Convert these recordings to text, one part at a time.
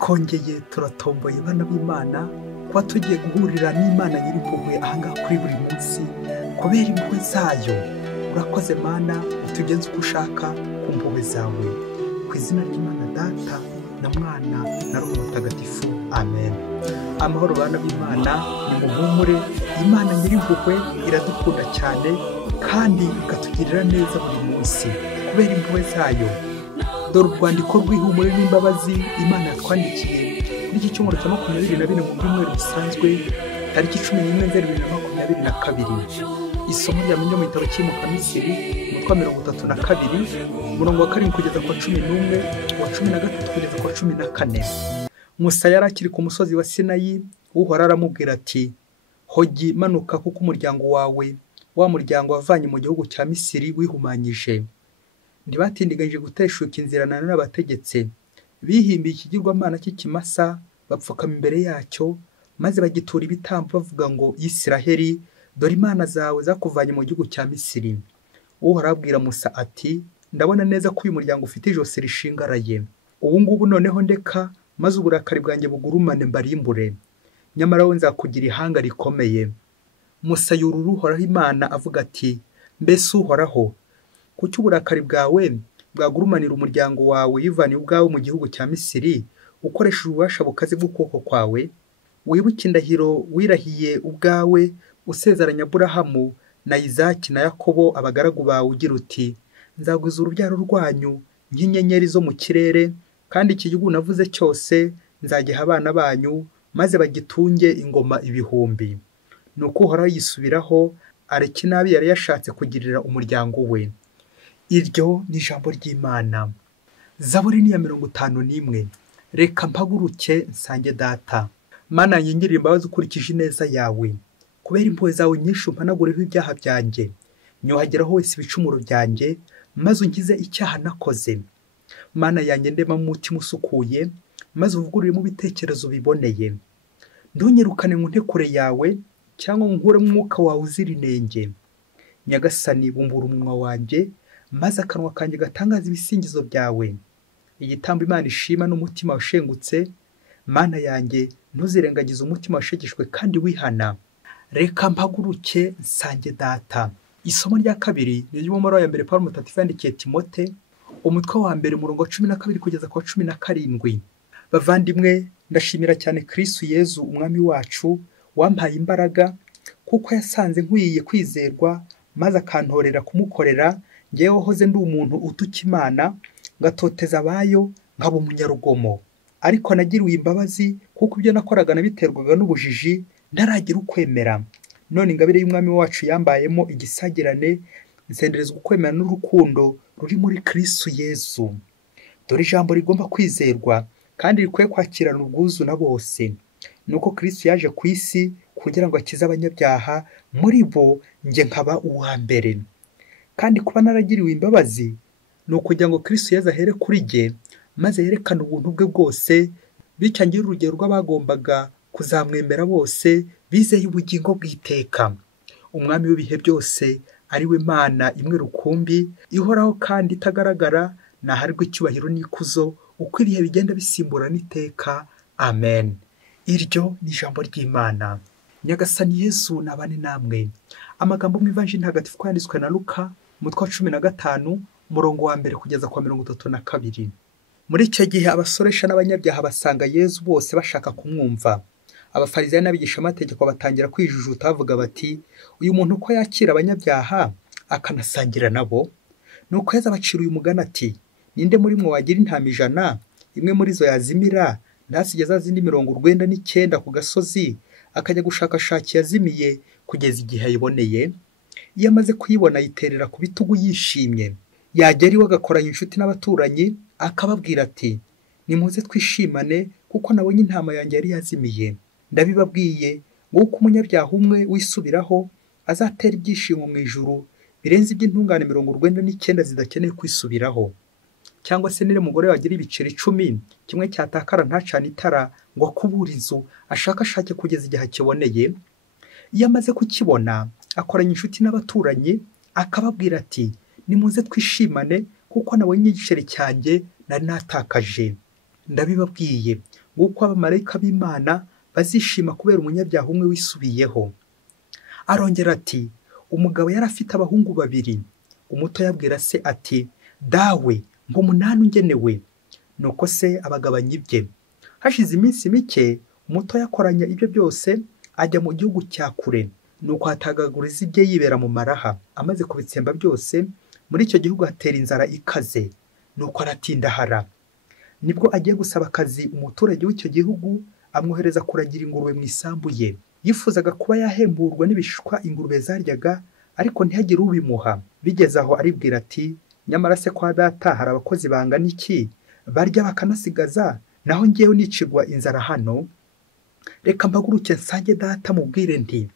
twongeye turatomboye bana b'Imana kuba tugiye guhurira n'Imana nyir'impuhwe ahangaha kuri buri munsi kubera impuhwe zayo. Urakoze Mana, utugenze uko ushaka ku mpuhwe zawe, ku izina ry'Imana Data na Mwana na Roho Mutagatifu, amen. Amahoro bana b'Imana, nimuhumure, Imana nyir'impuhwe iradukunda cyane kandi ikatugirira neza buri munsi kubera impuhwe zayo. Dore urwandiko rw'ihumure n'imbabazi Imana yatwandikiye muri iki cyumweru cya 24 mu byumweru bisanzwe tariki 11/2022. Isomo ryamenye mu gitabo cy'imuka Misiri umutwe wa 32 umurongo wa 7 kugeza kwa 11, wa 13 kugeza kwa 14. Musa yari akiri ku musozi wa Sinayi, Uhoraho aramubwira ati: hogi manuka kuko umuryango wawe, wa muryango wavanye mu gihugu cya Misiri wihumanyije. Ntibatindiganyije guteshuka inzira n'abategetse, bihimbiye ikigirwamana cy'ikimasa, bapfukama imbere yacyo, maze bagitura ibitambo bavuga ngo: Isiraheli, dore imana zawe zakuvanye mu gihugu cya Misiri. Uhoraho abwira Musa ati: ndabona neza ko uyu muryango ufite ijosi rishingaraye. Ubu ngubu noneho ndeka, maze uburakari bwanjye bugurumane mbarimbure, nyamara we nzakugira ihanga rikomeye. Musa yurura Uhoraho Imana avuga ati: mbese Uhoraho, kuki uburakari bwawe bwagurumanira umuryango wawe yivaniye ubwawe mu gihugu cya Misiri ukoresheje ububasha bukaze bw'ukuboko kwawe? Wibuke indahiro wirahiye ubwawe usezeranya Aburahamu na Izaki na Yakobo abagaragu bawe ugira uti: nzagwiza urubyaro rwanyu nk'inyenyeri zo mu kirere, kandi iki gihugu navuze cyose nzagiha abana banyu, maze bagitunge ingoma ibihumbi. Nuko Uhoraho yisubiraho, areka inabi yari yashatse kugirira umuryango we. Iryo ni ijambo ry'Imana. Zaburi ni ya 51. Reka mpaguruke nsange Data. Mana nyingirira imbabazi ukurikije ineza yawe, kubera impuhwe zawe nyinshi umpanagureho ibyaha byanjye. Nyuhagiraho wese ibicumuro byanjye, maze unkize icyaha nakoze. Mana yanjye ndema mu mutima usukuye, maze uvugurure mu bitekerezo biboneye. Ntunyirukane ngo nte kure yawe, cyangwa nkure mu mwuka wawe uzira inenge. Nyagasani, bumbura umunwa wanjye, maze akanwa kanjye gatangaza ibisingizo byawe. Igitambo Imana ishima n'umutima washengutse. Mana yanjye, ntuzirengagize umutima washegeshwe kandi wihana. Reka mpaguruke nsange Data. Isomo rya kabiri ni ry'umumaro ya mbere Pawulo Mutagatifu yandikiye Timote, umutwe wa mbere umurongo wa 12 kugeza kwa 17. Bavandimwe, ndashimira cyane Kristo Yezu umwami wacu wampaye imbaraga, kuko yasanze nkwiye kwizerwa, maze akantorera kumukorera. Ngewe wahoze ndi umuntu utuka Imana, ngatoteza abayo, nkaba umunyarugomo. Ariko nagiriwe imbabazi, kuko ibyo nakoraga nabiterwaga n'ubujiji, ntaragira ukwemera. None ingabire y'umwami wacu yambayemo igisagirane, nsenderezwa ukwemera n'urukundo ruri muri Kristo Yezu. Dore ijambo rigomba kwizerwa kandi rikwiye kwakirana ubwuzu na bose. Nuko Kristo yaje ku isi kugira ngo akize abanyabyaha, muri bo nge nkaba uwa mbere. Kandi kuba naragiriwe imbabazi ni ukugira ngo Kristo Yezu ahere kuri jye, maze yerekane ubuntu bwe bwose, bityo ngire urugero rw'abagombaga kuzamwemera bose bizeye ubugingo bw'iteka. Umwami w'ibihe byose ari we Mana imwe rukumbi, ihoraho kandi itagaragara, naharirwe icyubahiro n'ikuzo uko ibihe bigenda bisimburana iteka, amen. Iryo ni ijambo ry'Imana. Nyagasani Yesu nabane namwe. Amagambo mu Ivanjili ntagatifu yanditswe na Luka umutwe wa 15 umurongo wa 1 kugeza kwa 32. Muri icyo gihe abasoresha n'abanyabyaha basanga Yesu bose bashaka kumwumva. Abafarisayo n'abigisha amategeko batangira kwijujuta bavuga bati: uyu muntu uko yakira abanyabyaha akanasangira nabo? Nuko Yesu abacira uyu mugani ati: ninde muri mwe wagira intama 100, imwe muri zo yazimira, ntasige za zindi 99 ku gasozi, akajya gushakashaka yazimiye kugeza igihe ayiboneye? Iyo amaze kuyibona yiterera ku bitugu yishimye. Yagera iwe agakoranya inshuti n'abaturanyi, akababwira ati: nimuze twishimane, kuko nabonye intama yanjye yari yazimiye. Ndabibabwiye ngo uko umunyabyaha umwe wisubiraho azatera ibyishimo mu ijuru birenze iby'intungane 99 zidakeneye kwisubiraho. Cyangwa se nire mugore wagira ibiceri 10, kimwe cyatakara ntacana itara ngo akubura inzu ashakashake kugeza igihe akiboneye? Iyo amaze kukibona akoranya inshuti n'abaturanyi, akababwira ati: nimuze twishimane, kuko nabonye igiceri cyanjye nari natakaje. Ndabibabwiye nguko abamarayika b'Imana bazishima kubera umunyabyaha umwe wisubiyeho. Arongera ati, umugabo yari afite abahungu babiri. Umuto yabwira se ati, dawe, mpa 8 ungenewe. Nuko se abagabanya ibye. Hashize iminsi mike, umuto yakoranya ibyo byose ajya mu gihugu cya kure. Nuko atagaguriza ibye yibera mu maraha. Amaze kubitsemba byose, muri icyo gihugu hatera inzara ikaze. Nuko aratindahara. Nibwo agiye gusaba akazi umuturage w'icyo gihugu, amwohereza kuragira ingurube mu isambu ye. Yifuzaga kuba yahemburwa n'ibishishwa ingurube zaryaga, ariko ntihagire ubimuha. Bigeze aho aribwira ati, nyamara se kwa data hari abakozi bangana iki, barya bakanasigaza, naho ngewe nicirwa inzara hano? Reka mpaguruke nsange data mubwire nti,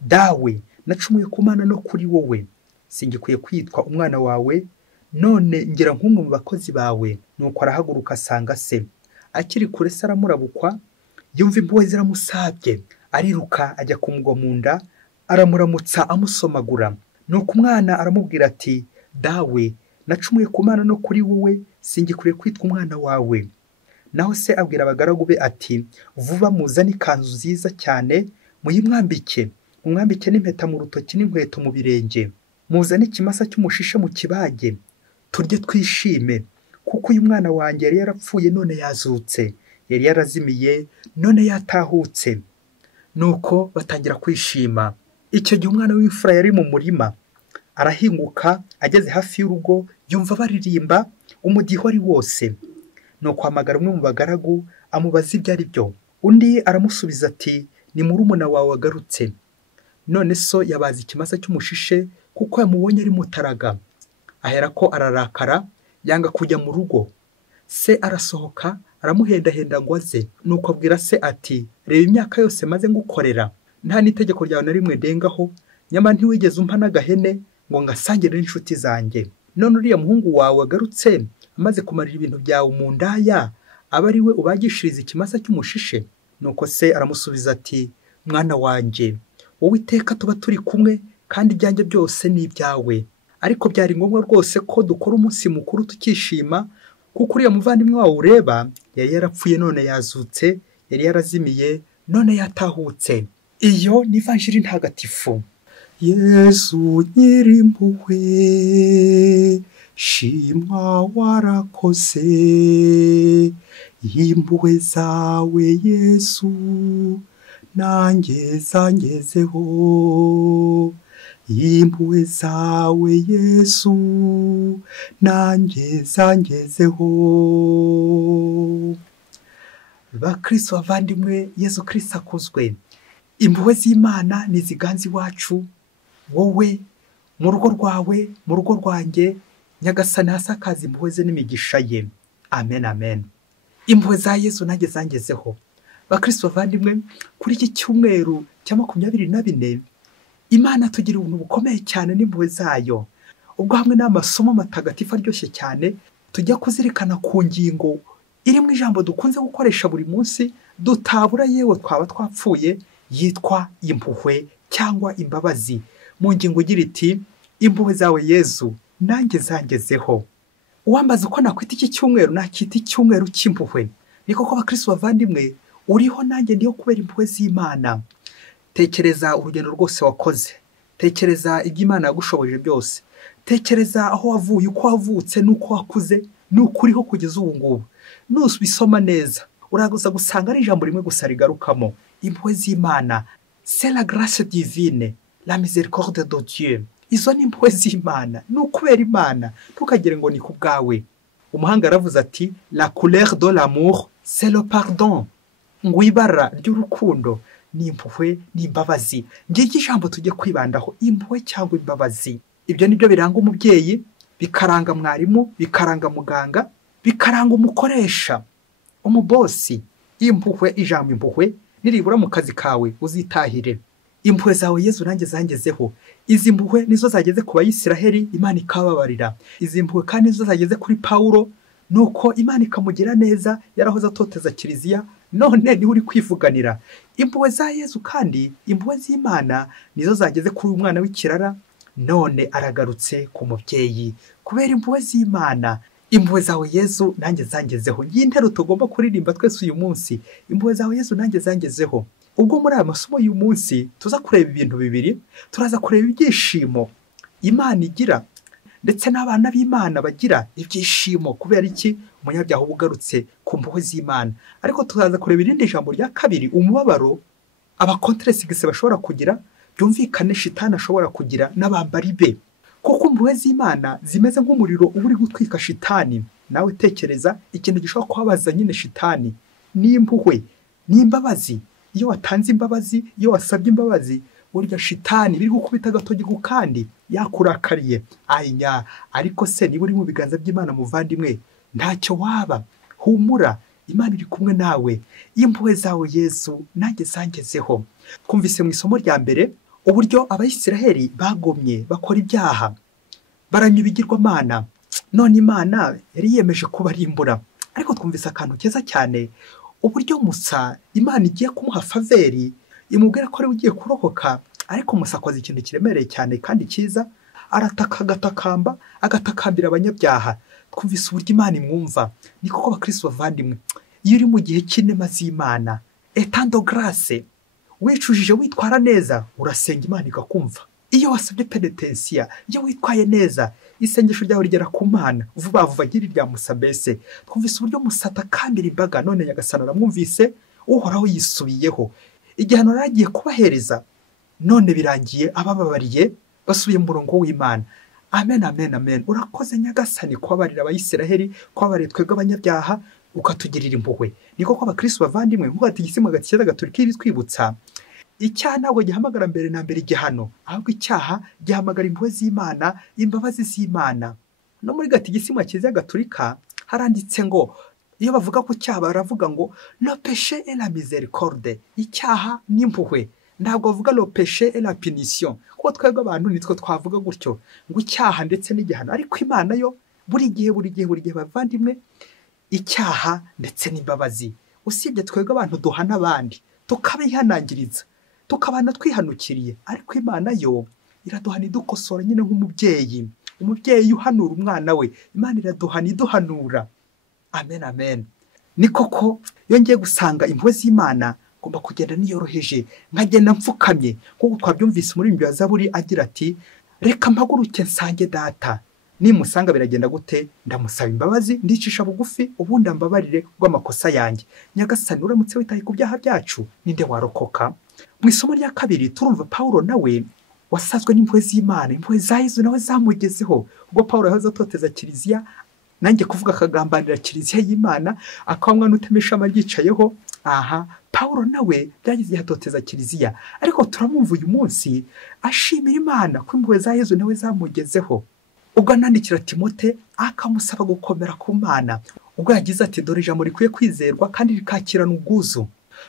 dawe, nacumuye ku Mana no kuri wowe. Singikwiye kwitwa umwana wawe, none ngira nk'umwe mu bakozi bawe. Nuko arahaguruka asanga se. Akiri kure se aramurabukwa, yumva impuhwe ziramusabye. Ariruka ajya kumugwa mu nda, aramuramutsa amusomagura. Nuko umwana aramubwira ati, dawe, nacumuye ku Mana no kuri wowe, singikwiye kwitwa umwana wawe. Naho se abwira abagaragu be ati, vuba muzane ikanzu nziza cyane, muyimwambike, umwambike n'impeta mu rutoki n'inkweto mu birenge. Muzane ikimasa cy'umushishe mu kibage, turye twishime, kuko uyu mwana wanjye yari yarapfuye none yazutse, yari yarazimiye none yatahutse. Nuko batangira kwishima. Icyo gihe umwana w'imfura yari mu murima. Arahinguka, ageze hafi y'urugo, yumva baririmba, umudiho ari wose. Nuko ahamagara umwe mu bagaragu, amubaza ibyo ari byo. Undi aramusubiza ati, ni murumuna wawe wagarutse. None so yabaze ikimasa cy'umushishe, kuko yamubonye ari mutaraga. Aherako ararakara, yanga kujya mu rugo. Se arasohoka, aramuhendahenda ngo aze. Nuko abwira se ati, reba imyaka yose maze ngukorera, nta n'itegeko ryawe na rimwe ndengaho, nyamara ntiwigeze umpa n'agahene ngo ngasangire n'inshuti zanjye. None uriya muhungu wawe wagarutse, amaze kumarira ibintu byawe mu ndaya, aba ari we ubagishiriza ikimasa cy'umushishe? Nuko se aramusubiza ati, mwana wanjye, wowe iteka tuba turi kumwe, kandi ibyanjye byose ni ibyawe. Ariko byari ngombwa rwose ko dukora umunsi mukuru tukishima, kuko uriya muvandimwe wawe ureba yari yarapfuye none yazutse, yari yarazimiye none yatahutse. Iyo ni ivanjiri ntagatifu. Yesu nyirimpuhwe, shimwa warakoze, impuhwe zawe Yesu nanjye zangezeho. Impuhwe zawe Yesu nanjye zangezeho. Bakristo bavandimwe, Yesu Kristo akuzwe. Impuhwe z'Imana niziganze iwacu, wowe mu rugo rwawe, mu rugo rwanjye, Nyagasani hasakaza impuhwe ze n'imigisha ye. Amen, amen. Impuhwe za Yesu nanjye zangezeho. Bakristo bavandimwe, kuri iki cyumweru cya 24, Imana tugira ubuntu bukomeye cyane n'impuhwe zayo. Ubwo hamwe n'amasomo matagatifu aryoshye cyane, tujya kuzirikana ku ngingo iri mu ijambo dukunze gukoresha buri munsi, dutabura yewe twaba twapfuye, yitwa impuhwe cyangwa imbabazi. Mu ngingo igira iti, impuhwe zawe Yesu nanjye zangezeho. Uwambaza uko nakwita iki cyumweru, nakita icyumweru cy'impuhwe. Ni koko bakristo bavandimwe, uriho nanjye ndiho kubera impuhwe z'Imana. Tekereza urugendo rwose wakoze. Tekereza ibyo Imana yagushoboje byose. Tekereza aho wavuye, uko wavutse, n'uko wakuze, n'uko uriho kugeza ubu ngubu. Nusubisoma neza, uraguza gusanga ari ijambo rimwe gusa rigarukamo. Impuhwe z'Imana, c'est la grâce divine, la miséricorde de Dieu. Izo ni impuhwe z'Imana, n'ukubera Imana, ntukagire ngo ni ku bwawe. Umuhanga aravuze ati, la couleur de l'amour, c'est le pardon. Ngo ibara ry'urukundo ni impuhwe n'imbabazi. Ngiki ijambo tujye kwibandaho, impuhwe cyangwa imbabazi. Ibyo nibyo biranga umubyeyi, bikaranga mwarimu, bikaranga muganga, bikaranga umukoresha, umubosi. Impuhwe, ijambo impuhwe niribura mu kazi kawe uzitahire. Impuhwe zawe Yesu nanjye zangezeho. Izi mpuhwe nizo zageze ku Bayisiraheli, Imana ikababarira. Izi mpuhwe kandi nizo zageze kuri Paulo, nuko Imana ikamugira neza, yarahoze atoteza kiliziya, none niho uri kwivuganira. Impuhwe za Yesu kandi, impuhwe z'Imana nizo zageze kuri umwana w'ikirara, none aragarutse ku mubyeyi. Kubera impuhwe z'Imana, impuhwe zawe Yezu nanjye zangezeho. Ngiye intero tugomba kuririmba twese uyu munsi, impuhwe zawe Yezu nanjye zangezeho. Ubwo muri aya masomo y'uyu munsi tuza kureba ibintu bibiri, turaza kureba ibyishimo Imana igira ndetse n'abana b'Imana bagira ibyishimo kubera iki umunyabyaha ubugarutse ku mpuhwe z'Imana. Ariko tuzaza kureba irindi jambo rya kabiri, umubabaro abakontresigise bashobora kugira, byumvikane shitani ashobora kugira n'abambari be. Kuko impuhwe z'Imana zimeze nk'umuriro uba uri gutwika shitani. Nawe tekereza ikintu gishobora kubabaza nyine shitani ni impuhwe, ni imbabazi. Iyo watanze imbabazi, iyo wasabye imbabazi, burya shitani biri gukubita agatoki ku kandi yakurakariye. Ayinya, ariko se niba uri mu biganza by'Imana muvandimwe, ntacyo waba. Humura, Imana iri kumwe nawe. Impuhwe zawe Yesu nanjye zangezeho. Twumvise mu isomo rya mbere uburyo Abayisiraheli bagomye bakora ibyaha, baramya ibigirwamana, none Imana yari yiyemeje kubarimbura. Ariko twumvise akantu keza cyane, uburyo Musa Imana igiye kumuha faveri, imubwira ko ari ugiye kurokoka, ariko Musa akoze ikintu kiremereye cyane kandi cyiza, arataka agatakamba, agatakambira abanyabyaha. Twumvise uburyo Imana imwumva. Ni koko abakristo bavandimwe, iyo uri mu gihe cy'inema z'Imana, etando grace, wicujije witwara neza, urasenga Imana ikakumva. Iyo wasabye penetensiya, iyo witwaye neza, isengesho ryawe rigera ku Mana vuba vuba gira irya Musa. Mbese twumvise uburyo Musa atakambira imbaga, none Nyagasani aramwumvise, Uhoraho yisubiyeho. Igihano yaragiye kubahereza, none birangiye abababariye, basubiye mu murongo w'Imana. Amen, amen, amen. Urakoze Nyagasani kubabarira Abayisiraheli, kubabarira twebwe abanyabyaha, ukatugirira impuhwe. Ni koko abakristo bavandimwe, nk'uko igisimwa gakiza gaturika ibitwibutsa, icyaha ntabwo gihamagara mbere na mbere igihano, ahubwo icyaha gihamagara impuhwe z'Imana, imbabazi z'Imana. No muri gatigisimwa kiza gaturika haranditse ngo, iyo bavuga ku cyaha baravuga ngo le péché et la miséricorde, icyaha n'impuhwe. Ntabwo bavuga le péché et la punition, kuko twebwe abantu nitwe twavuga gutyo ngo icyaha ndetse n'igihano. Ariko Imana yo buri gihe bavandimwe, icyaha ndetse n'imbabazi. Usibye twebwe abantu duhana abandi, tukabihanangiriza, tukabana twihanukiriye, ariko Imana yo iraduhana idukosora nyine nk'umubyeyi, umubyeyi uhanura umwana we. Imana iraduhana iduhanura. Amen, amen. Ni koko iyo ngiye gusanga impuhwe z'Imana ngomba kugenda niyoroheje, nkagenda mfukamye, kuko twabyumvise muri Bibiliya Zaburi agira ati, reka mpaguruke nsange data. Nimusanga biragenda gute? Ndamusaba imbabazi, ndicisha bugufi, ubundi ambabarire rw'amakosa yanjye. Nyagasani uramutse witaye ku byaha byacu, ninde warokoka? Mu isomo rya kabiri turumva Pawulo nawe wasazwe n'impuhwe z'Imana, impuhwe za Yezu nawe zamugezeho. Ubwo Pawulo yahoze atoteza kiliziya, nanjye kuvuga akagambanira kiliziya y'Imana, akaba umwana utemesha yicayeho. Aha, Pawulo nawe byagize igihe atoteza kiliziya, ariko turamwumva uyu munsi ashimira Imana ko impuhwe za Yezu nawe zamugezeho. Ubwo anandikira Timote akamusaba gukomera ku Mana, ubwo yagize ati, dore ijambo rikwiye kwizerwa kandi rikakirana ubwuzu,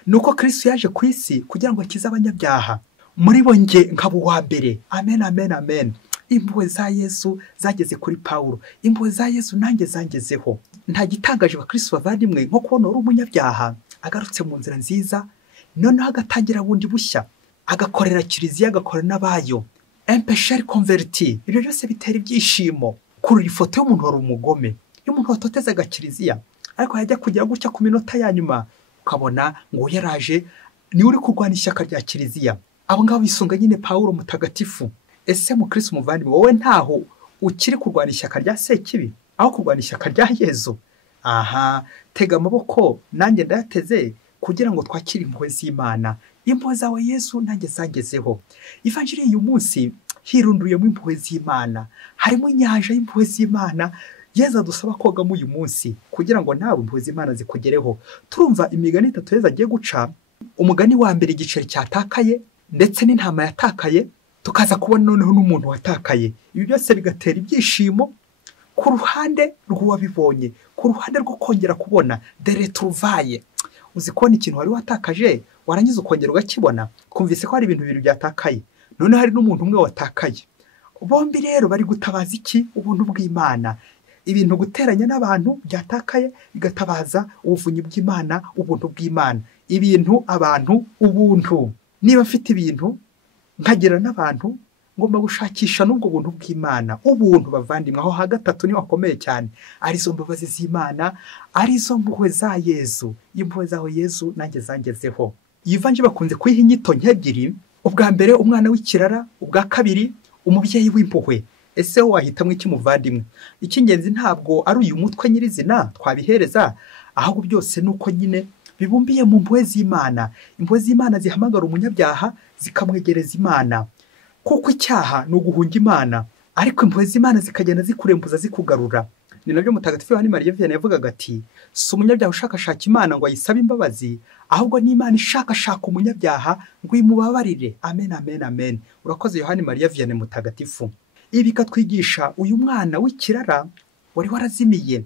nuko Kristo yaje ku isi kugira ngo akize abanyabyaha, muri bo nge nkaba uwa mbere. Amen, amen, amen. Impuhwe za Yesu zageze kuri Pawulo, impuhwe za Yesu nanjye zangezeho. Nta gitangaje abakristo bavandimwe nko kubona uri umunyabyaha agarutse mu nzira nziza, noneho agatangira bundi bushya, agakorera kiliziya, agakorera n'abayo. Un pécheur converti, ibyo byose bitera ibyishimo. Kurura ifoto y'umuntu wari umugome, y'umuntu watotezaga kiliziya, ariko yajya kugira gutya ku minota ya nyuma, ukabona ngo yaraje ni uri kurwana ishyaka rya kiliziya. Abo ngabo bisunga nyine Pawulo mutagatifu. Ese mu Kristo muvandimwe, wowe ntaho ukiri kurwana ishyaka rya sekibi, aho kurwana ishyaka rya Yezu? Aha, tega amaboko nanjye ndayateze kugira ngo twakire impuhwe z'Imana. Impuhwe zawe Yesu nanjye zangezeho. Ivanjiri y'uyu munsi hirunduyemo impuhwe z'Imana, harimo inyanja y'impuhwe z'Imana Yezu adusaba kogamo uyu munsi kugira ngo nawe impuhwe z'Imana zikugereho. Turumva imigani itatu Yezu agiye guca. Umugani wa mbere, igiceri cyatakaye ndetse n'intama yatakaye, tukaza kubona noneho n'umuntu watakaye. Ibi byose bigatera ibyishimo ku ruhande rw'uwabibonye, ku ruhande rwo kongera kubona de retrouvaille. Uzi kubona ikintu wari watakaje warangiza ukongera ugakibona. Twumvise ko hari ibintu bibiri byatakaye, none hari n'umuntu umwe watakaye. Bombi rero bari gutabaza iki? Ubuntu bw'Imana. Ibintu guteranya n'abantu byatakaye bigatabaza ubuvunyi bw'Imana, ubuntu bw'Imana. Ibintu, abantu, ubuntu. Niba mfite ibintu nkagira n'abantu ngomba gushakisha n'ubwo buntu bw'Imana. Ubuntu bavandimwe, aho ha gatatu ni wakomeye cyane, arizo mbabazi z'Imana, arizo mpuhwe za Yesu. Impuhwe zaho Yesu nanjye zangezeho. Yivanje bakunze kwiha inyito nk'ebyiri, ubwa mbere umwana w'ikirara, ubwa kabiri umubyeyi w'impuhwe. Ese wahitamwe iki muvandimwe? Icy'ingenzi ntabwo ari uyu mutwe nyirizina twabihereza, ahubwo byose nuko nyine bibumbiye mu mpuhwe z'Imana. Impuhwe z'Imana zihamagara umunyabyaha zikamwegereza Imana, kuko icyaha ni uguhunga Imana, ariko impuhwe z'Imana zikagenda zikurembuza zikugarura. Ni nabyo mutagatifu Yohani Mariya Vianney yavugaga ati, si umunyabyaha ushakashaka Imana ngo ayisabe imbabazi, ahubwo ni Imana ishakashaka umunyabyaha ngo imubabarire. Amen, amen, amen. Urakoze Yohani Mariya Vianney mutagatifu. Ibi bikatwigisha uyu mwana w'ikirara wari warazimiye,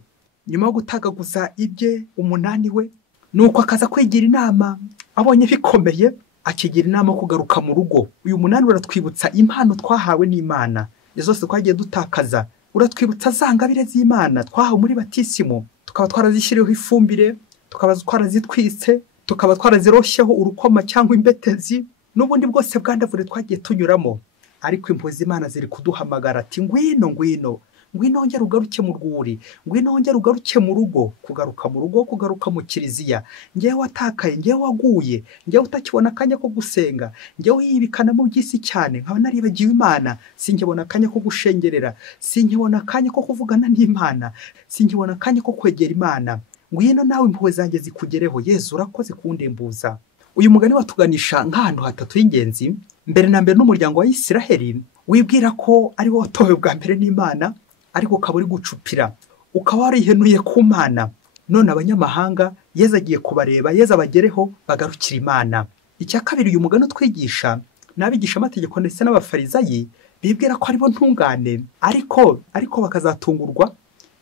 nyuma yo gutagaguza ibye umunani we, nuko akaza kwigira inama, abonye bikomeye akigira inama yo kugaruka mu rugo. Uyu munani uratwibutsa impano twahawe n'Imana, zose twagiye dutakaza. Uratwibutsa za ngabire z'Imana twahawe muri batisimo, tukaba twarazishyiriyeho ifumbire, tukaba twarazitwitse, tukaba twaraziroshyeho urukoma cyangwa imbetezi, n'ubundi bwose bwandavure twagiye tunyuramo. Ariko impuhwe z'Imana ziri kuduhamagara ati, ngwino ngwino ngwino ongera ugaruke mu rwuri, ngwino ongera ugaruke mu rugo. Kugaruka mu rugo, kugaruka mu kiliziya. Ngewe watakaye, ngewe waguye, ngewe utakibona akanya ko gusenga, ngewe yibikana mu by'isi cyane, nkaba naribagiwe Imana, sinkibona akanya ko gushengerera, sinkibona akanya ko kuvugana n'Imana, sinkibona akanya ko kwegera Imana. Ngwino nawe impuhwe zanjye zikugereho. Yesu urakoze kundembuza. Uyu mugani watuganisha nk'ahantu hatatu y'ingenzi. Mbere na mbere n'umuryango wa Isiraheli wibwira ko ari wo watowe bwa mbere n'Imana, ariko ukaba uri gucupira, ukaba warihenuye ku Mana. None abanyamahanga Yesu agiye kubareba, Yesu abagereho bagarukira Imana. Icya kabiri uyu mugani utwigisha n'abigisha amategeko ndetse n'abafarizayi bibwira ko ari bo ntungane, ariko bakazatungurwa.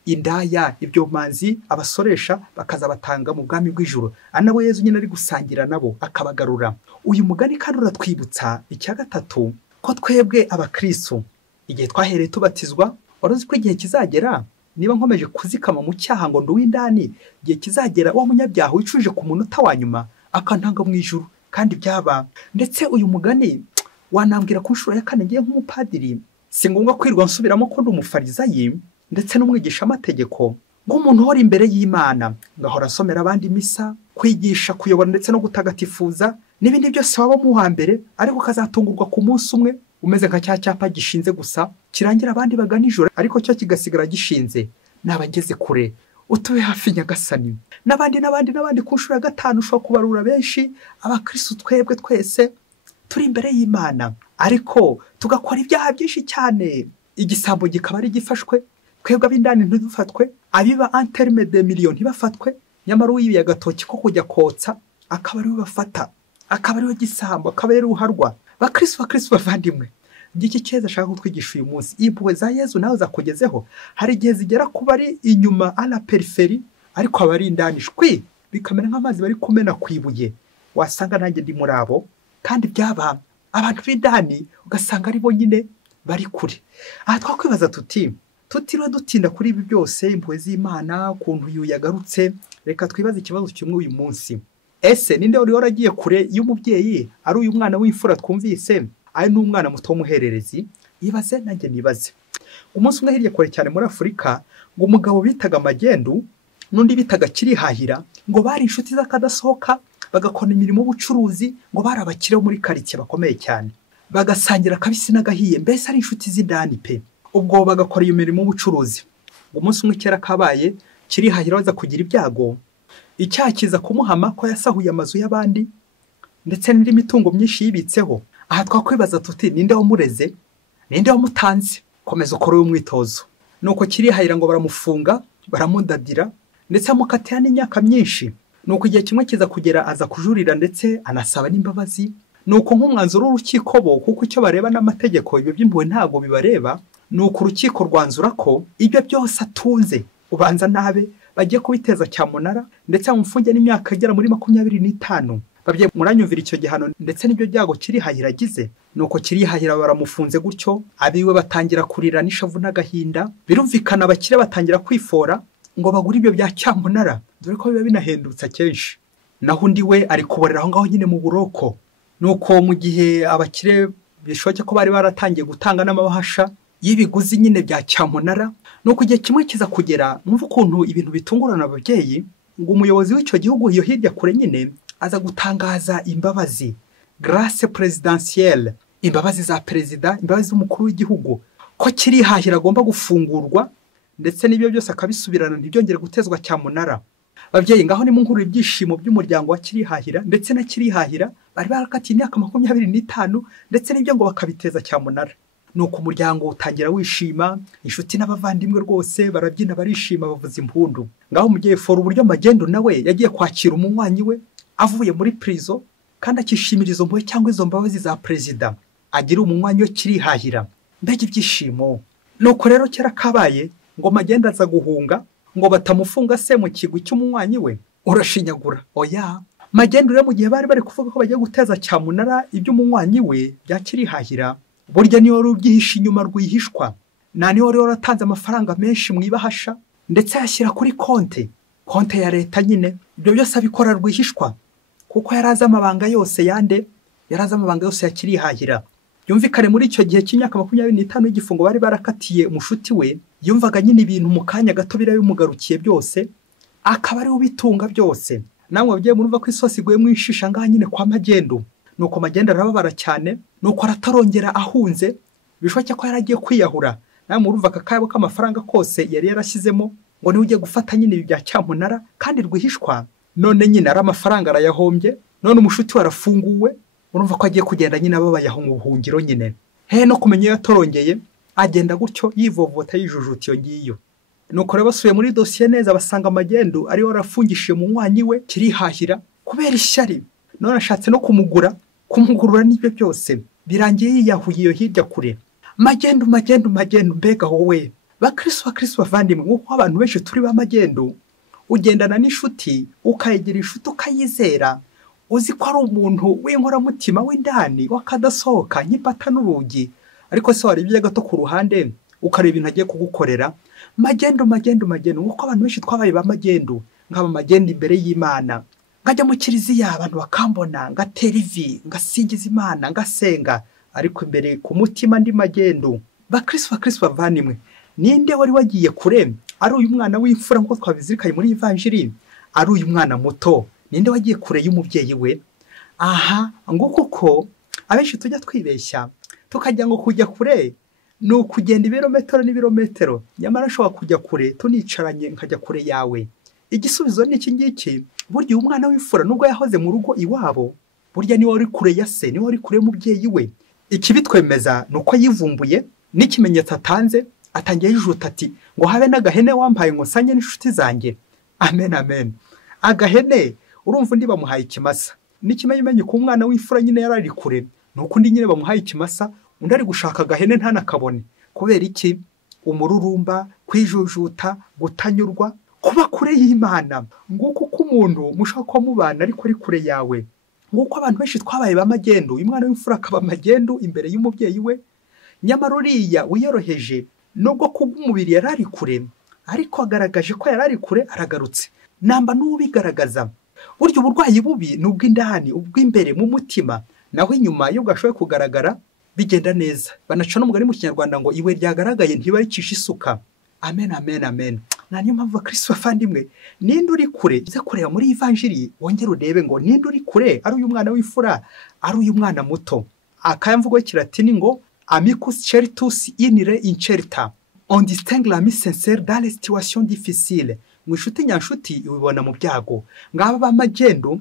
Indaya, ibyomanzi, abasoresha bakazabatanga mu bwami bw'ijuru. Anabo Yesu nyine ari gusangira nabo akabagarura. Uyu mugani kandi uratwibutsa icya gatatu, ko twebwe abakristo igihe twahereye tubatizwa, waruzi ko igihe kizagera niba nkomeje kuzikama mu cyaha ngo nduwindani, igihe kizagera wa munyabyaha wicuje ku munota wa nyuma akantanga mu ijuru. Kandi byaba ndetse uyu mugani wanambwira ku nshuro ya kane ngiye nk'umupadiri, si ngombwa kwirwa nsubiramo ko ndi umufarizayi ndetse n'umwigisha amategeko, nk'umuntu uhora imbere y'Imana, ngahora asomera abandi misa, kwigisha, kuyobora ndetse no gutagatifuza n'ibindi byose waba mu wa mbere, ariko kazatungurwa ku munsi umwe umeze nka cya cyapa gishinze gusa kirangira abandi bagana ijoro, ariko cyo kigasigara gishinze. Naba ngeze kure, utube hafi Nyagasani. N'abandi ku nshuro ya gatanu ushobora kubarura benshi abakristo twebwe twese turi imbere y'Imana, ariko tugakora ibyaha byinshi cyane. Igisambo gikaba ari gifashwe, twebwe ab'indani ntidufatwe, abiba anterme de million ntibafatwe, nyamara uwibiye agatoki ko kujya kotsa akaba ari we bafata, akaba ari we gisambo, akaba ari uharwa. Bakristo bavandimwe, ngiki cyeza ashaka kutwigisha uyu munsi. Impuhwe za Yesu nawe zakugezeho. Hari igihe zigera kuba ari inyuma ala periferi, ariko abari indani shwi bikamera nk'amazi bari kumena kwibuye. Wasanga nanjye ndi muri abo, kandi byaba abantu b'indani ugasanga ari bo nyine bari kure. Aha twakwibaza tutiriwe dutinda kuri ibi byose, impuhwe z'Imana, ukuntu uyu yagarutse, reka twibaze ikibazo kimwe uyu munsi. Ese ninde wari waragiye kure y'umubyeyi? Ari uyu mwana w'imfura twumvise, ari n'umwana muto w'umuhererezi? Ibaze nanjye nibaze. Umunsi umwe hirya kure cyane muri Afurika, ngo umugabo bitaga Magendu n'undi bitaga Kirihahira, ngo bari inshuti z'akadasohoka, bagakora imirimo y'ubucuruzi, ngo bari abakire muri quartier bakomeye cyane, bagasangira kabisi n'agahiye, mbese ari inshuti z'indani pe. Ubwo bagakora iyo mirimo y'ubucuruzi. Umunsi umwe kera kabaye, Kirihahira waza kugira ibyago, icyaha kiza kumuhama ko yasahuye amazu y'abandi ndetse n'indi mitungo myinshi yibitseho. Aha twakwibaza ninde wamureze, ninde wamutanze? Komeza ukore umwitozo. Nuko Kirihahira ngo baramufunga, baramudadira ndetse amukatira n'imyaka myinshi. Nuko igihe kimwe kiza kugera aza kujurira ndetse anasaba n'imbabazi. Nuko nk'umwanzuro w'urukiko bo, kuko icyo bareba n'amategeko ibyo by'impuhwe ntabwo bibareba, nuko urukiko rwanzura ko ibyo byose atunze ubanza nabe bagiye kubiteza cyamunara ndetse amufunge n'imyaka igera muri 25. Babye muranyumvira icyo gihano ndetse n'ibyo byago Kirihahira agize. Nuko Kirihahira baramufunze gutyo, abiwe batangira kurira n'ishavu n'agahinda. Birumvikana abakire batangira kwifora ngo bagura ibyo bya cyamunara, dore ko biba binahendutse kenshi. Naho undi we ari kuborera aho ngaho nyine mu buroko. Nuko mu gihe abakire bishoboke ko bari baratangiye gutanga n'amabahasha y'ibiguzi nyine bya cyamunara. Nuko igihe kimwe kiza kugera, mwumva ukuntu ibintu bitungurana ababyeyi, ngo umuyobozi w'icyo gihugu iyo hirya kure nyine aza gutangaza imbabazi, grâce présidentielle, imbabazi za perezida, imbabazi z'umukuru w'igihugu, ko kirihahira agomba gufungurwa ndetse n'ibyo byose akabisubirana ntibyongere gutezwa cyamunara. Babyeyi ngaho ni mu nkuru ibyishimo by'umuryango wa kirihahira ndetse na kirihahira bari barakatiye imyaka 25 ndetse n'ibyo ngo bakabiteza cyamunara. Nuko umuryango utangira wishima, inshuti n'abavandimwe rwose barabyina barishima bavuza impundu. Ngaho umubyeyi fora uburyo Magendu nawe yagiye kwakira umunywanyi we avuye muri prison kandi akishimira izo mpuhwe cyangwa izo mbabazi za perezida, agira umunywanyi we kirihahira. Mbega ibyishimo. Nuko rero kera kabaye ngo Magendu aza guhunga ngo batamufunga se mu kigwi cy'umunywanyi we, urashinyagura. Oya, Magendu rero mu gihe bari kuvuga ko bagiye guteza cyamunara iby'umunywanyi we bya kirihahira, burya niyo wari ubyihishe inyuma rwihishwa, niyo wari waratanze amafaranga menshi mu ibahasha ndetse yashyira kuri konte ya leta nyine. Ibyo byose abikora rwihishwa kuko yarazi amabanga yose yarazi amabanga yose ya kirihahira. Yumvikane muri icyo gihe cy'imyaka 25 y'igifungo bari barakatiye umushuti we, yumvaga nyine ibintu mu kanya gato birabimugarukiye byose, akaba ari ubitunga byose. Namwe babyeyi murumva ko isosi iguye mu ishisha ngaha nyine kwa Magendu. Nuko Magendu arababara cyane, nuko aratarongera ahunze, bishoboke ko yaragiye kwiyahura. Namwe murumva akakayabo k'amafaranga kose yari yarashyizemo ngo ni ujye gufata nyine ibi bya cyamunara kandi rwihishwa, none nyine ari amafaranga arayahombye, none umushuti we arafunguwe. Urumva ko agiye kugenda nyine ababayaho mu buhungiro nyine. No kumenya iyo yatorongeye agenda gutyo yivovota yijujuta iyo ngiyo. Nuko rero basuye muri dosiye neza basanga Magendu ari warafungishije umunywanyi we kirihahira kubera ishyari, none ashatse no kumugurura n'ibyo byose. Birangiye yiyahuye iyo hirya kure. Magendu mbega wowe bakristo bavandimwe, nk'uko abantu benshi turi ba Magendu, ugendana n'inshuti ukayegera inshuti ukayizera, uzi ko ari umuntu w'inkoramutima w'indani wakadasohoka nk'ipata n'urugi, ariko se warebye gato ku ruhande ukareba ibintu agiye kugukorera. Magendu nk'uko abantu benshi twabaye ba Magendu, nkaba Magendu imbere y'Imana, ngajya mu kiliziya abantu bakambona ngatera ivi ngasingiza Imana ngasenga, ariko imbere ku mutima ndi Magendu. Bakristo bavandimwe, ninde wari wagiye kure? Ari uyu mwana w'imfura nk'uko twabizirikanye muri Evanjiri? Ari uyu mwana muto ninde wagiye kure y'umubyeyi we? Aha nguko ko abenshi tujya twibeshya tukajya ngo kujya kure ni ukugenda ibirometero n'ibirometero, nyamara ashobora kujya kure tunicaranye nkajya kure yawe. Igisubizo ni iki ngiki, burya uyu mwana w'imfura nubwo yahoze mu rugo iwabo, burya niwe wari kure ya se, niwe wari kure y'umubyeyi we. Ikibitwemeza ni uko yivumbuye n'ikimenyetso atanze, atangiye yijuta ati ngo habe n'agahene wampaye ngo nsanye n'inshuti zanjye. Amen. Agahene urumva undi bamuhaye ikimasa, n'ikimenyimenyi ku mwana w'imfura nyine yarari kure, nuko undi nyine bamuhaye ikimasa, undi ari gushaka agahene ntanakabone. Kubera iki? Umururumba, kwijujuta, gutanyurwa, kuba kure y'Imana. Nguko uko umuntu mushaka ko mubana ariko ari kure yawe. Nguko abantu benshi twabaye ba Magendu, uyu mwana w'imfura akaba Magendu imbere y'umubyeyi we, nyamara uriya wiyoroheje nubwo kubw'umubiri yarari kure, ariko agaragaje ko yarari kure aragarutse. Namba n'ubigaragaza. Burya uburwayi bubi nubwo indani, ubw'imbere mu mutima, naho inyuma iyo bwashoboye kugaragara bigenda neza. Banaca n'umugani mu Kinyarwanda ngo iwe ryagaragaye ntibaricisha isuka. Amen. Niyo mpamvu Kristo bavandimwe, ninde uri kure? Uze kureba muri Evanjiri wongere urebe ngo ninde uri kure, ari uyu mwana w'imfura, ari uyu mwana muto. Akayamvugo kiratini ngo amicus certus in re incerta, on distingue l'ami sincère dans les situations difficiles. Mwishuti nyanshuti ubibona mu byago. Ngaba ba Magendu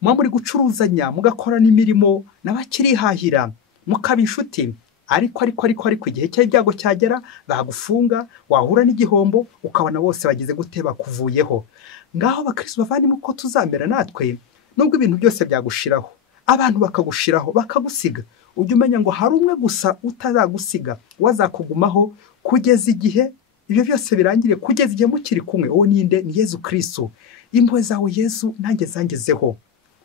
muri gucuruzanya mugakora n'imirimo n'abakirihahira mukaba inshuti, ariko igihe cy'ibyago cyagera bagufunga, wahura n'igihombo ukabona bose bagize gute bakuvuyeho. Ngaho bakristo bavandimwe uko tuzamera natwe, nubwo ibintu byose byagushiraho, abantu bakagushiraho bakagusiga, ujye umenya ngo hari umwe gusa utazagusiga, wazakugumaho kugeza igihe ibyo byose birangire, kugeza igihe mukiri kumwe. Uwo ninde? Ni Yesu Kristo. Impuhwe zawe Yesu nanjye zangezeho.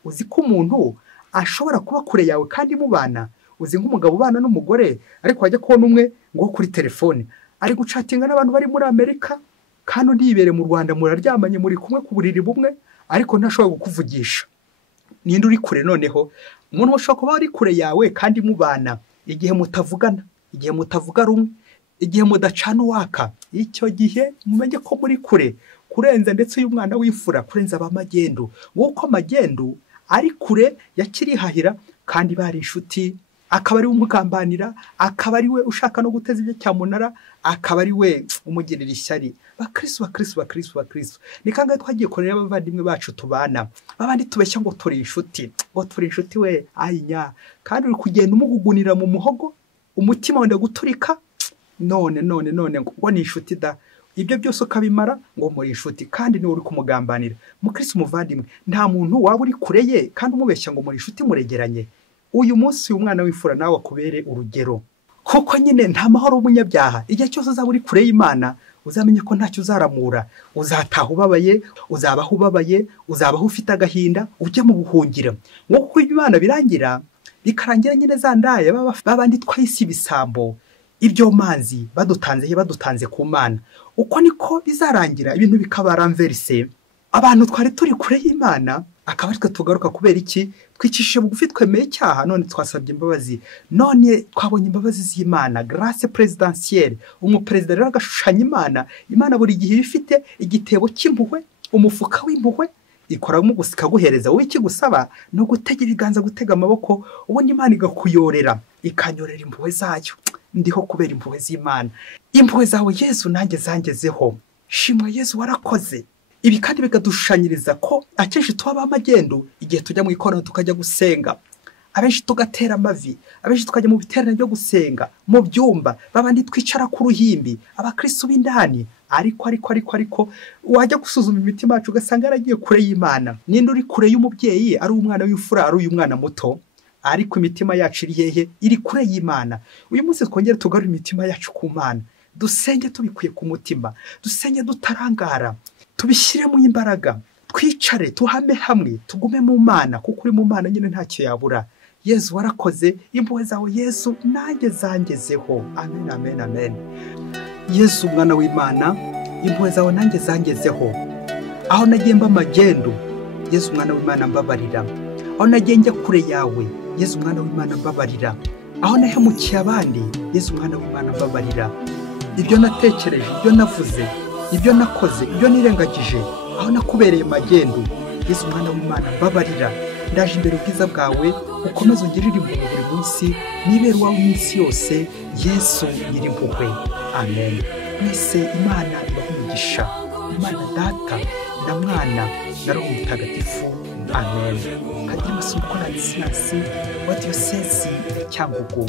Uzi ko umuntu ashobora kuba kure yawe kandi mubana. Uzi nk'umugabo ubana n'umugore ariko wajya kubona umwe ngo kuri telefone ari gucatinga n'abantu bari muri Amerika, kandi undi yibere mu Rwanda, muraryamanye muri kumwe ku buriri bumwe, ariko ntashobora kukuvugisha. Ninde uri kure noneho? Umuntu ushobora kuba ari kure yawe kandi mubana, igihe mutavugana, igihe mutavuga rumwe, igihe mudacana uwaka, icyo gihe mumenye ko muri kure kurenza ndetse uyu mwana w'imfura kurenza abamagendu, nk'uko magendu ari kure yakirihahira kandi bari inshuti, akaba ari we umugambanira, akaba ari we ushaka no guteza ibyo cyamunara, akaba ari we umugirira ishyari. Bakristo ni kangahe twagiye korera abavandimwe bacu tubana, babandi tubeshya ngo turi inshuti we ayinya, kandi uri kugenda umugugunira mu muhogo, umutima wenda guturika, none ngo ni inshuti da. Ibyo byose ukabimara ngo muri inshuti, kandi niwe uri kumugambanira. Mukristo umuvandimwe, nta muntu waba uri kure ye kandi umubeshya ngo muri inshuti muregeranye. Uyu munsi uyu mwana w'imfura nawe akubere urugero, kuko nyine nta mahoro w'umunyabyaha. Igihe cyose uzaba uri kure y'Imana uzamenye ko ntacyo uzaramura, uzataha ubabaye, uzabaho ubabaye, uzabaho ufite agahinda, ujye mu buhungiro. Nk'uko Imana birangira bikarangira nyine za ndaya babandi twahise ibisambo, ibyo manzi badutanze ku Mana, uko niko bizarangira ibintu bikaba ranverse. Abantu twari turi kure y'Imana akaba ari twe tugaruka kubera iki? Twicishije bugufi, twemeye icyaha, none twasabye imbabazi, none twabonye imbabazi z'Imana, grâce présidentielle. Umuperezida rero agashushanya Imana buri gihe ifite igitebo cy'impuhwe, umufuka w'impuhwe, ikoramo gusika guhereza wowe iki gusaba no gutegera ibiganza, gutega amaboko, ubundi Imana igakuyorera, ikanyorera impuhwe zayo. Ndiho kubera impuhwe z'Imana, impuhwe zawe Yesu nanjye zangezeho, shimwa Yesu warakoze. Ibi kandi bikadushushanyiriza ko akenshi tuba abamagendu igihe tujya mu ikoraniro tukajya gusenga, abenshi tugatera amavi, abenshi tukajya mu biterane byo gusenga mu byumba, babandi twicara ku ruhimbi, abakristo b'indani, ariko wajya gusuzuma imitima yacu ugasanga yaragiye kure y'Imana. Ninde uri kure y'umubyeyi? Ari umwana w'imfura, ari uyu mwana muto, ariko imitima yacu iri hehe? Iri kure y'Imana. Uyu munsi twongere tugarure imitima yacu ku Mana, dusenge tubikuye ku mutima, dusenge dutarangara, tubishyiremo imbaraga, twicare tuhame hamwe, tugume mu Mana, kuko uri mu Mana nyine ntacyo yabura. Yesu warakoze, impuhwe zawe Yesu nanjye zangezeho. Amen. Yesu umwana w'Imana, impuhwe zawe nanjye zangezeho. Aho nagiye mba magendu, Yesu umwana w'Imana mbabarira. Aho nagiye njya kure yawe, Yesu umwana w'Imana mbabarira. Aho nahemukiye abandi, Yesu umwana w'Imana mbabarira. Ibyo natekereje, ibyo navuze, ibyo nakoze, ibyo nirengagije, aho nakubereye magendu, Yesu umwana w'Imana mbabarira. Ndaje imbere ubwiza bwawe, ukomeze ungirire impuhwe buri munsi, nibere uwawe iminsi yose, Yesu nyirimpuhwe. Amen. Mwese Imana ibahe umugisha, Imana Data na Mwana na Roho Mutagatifu. Amen. Kadiri Masumbuko na Disiyansi wa Diyosezi ya Cyangugu.